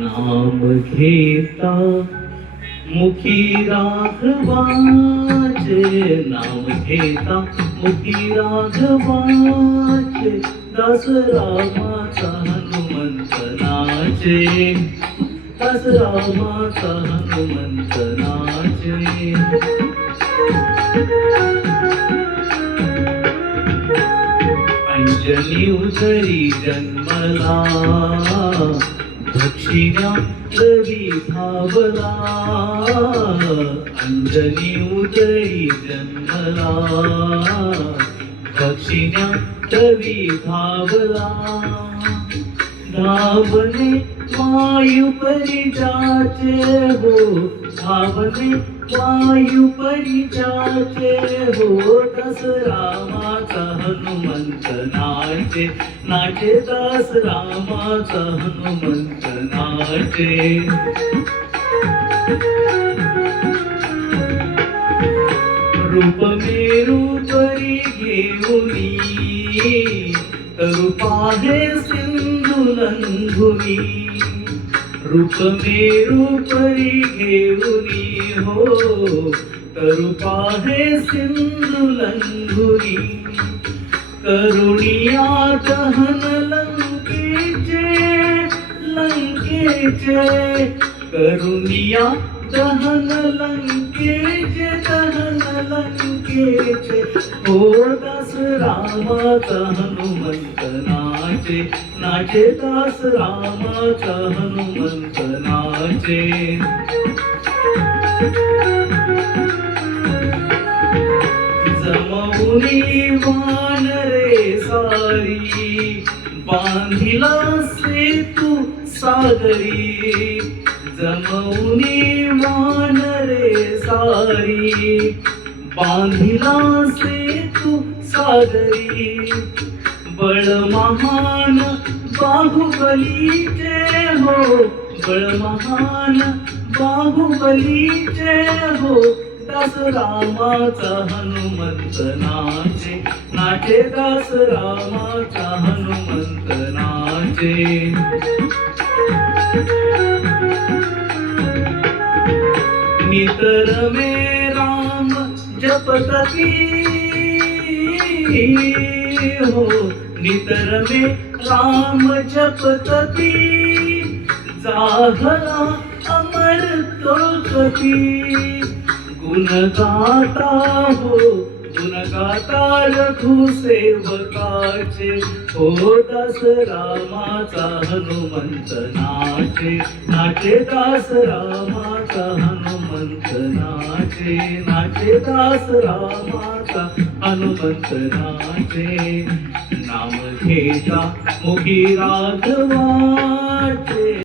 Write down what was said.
नाम घेता मुखी राघवाचे, नाम घेता मुखी राघवाचे, दास रामाचा हनुमंत नाचे, दास रामाचा हनुमंत नाचे. अंजनी उदरी जन्मला, दक्षिणा रवी भावला. अंजनी उदरी जन्मला, दक्षिणा रवी भावला. धावने वायू परिजाचे हो, धावने वायू परिजाचे हो, दास रामाचा हनुमंत नाचे, नाचे दास रामाचा हनुमंत नाचे. रूप मेरू परी घेऊनी, रूपा हे सिंधू लंघुनी. रूप मेरू परी घेऊनी हो, रूपा हे सिंधू लंघुनी. करुणिया दहन लंकेचे, लंकेचे. करुणिया दहन लंकेचे, दहन लंकेचे. हो दास रामाचा हनुमंत नाचे, नाचे दास रामाचा हनुमंत नाचे. जमवुनी वानरे सारी, बांधिला सेतू सागरी. जमवुनी वानरे सारी, बांधिला सेतू सागरी. बळ महान बाहुबलीचे हो, बळ महान बाहुबलीचे हो, दास रामाचा हनुमंत नाचे, नाचे दास रामाचा हनुमंत नाचे. नितर में राम जपतती हो, नितर में राम जपतती. जाहला अमर तुलकती, गुण गाता हो, गुण गाता रघु सेवकाचे. हो दास रामाचा हनुमंत नाचे, नाचे दास रामाचा हनुमंत नाचे, नाचे दास रामाचा हनुमंत नाचे. नाम घेता मुखी राघवाचे.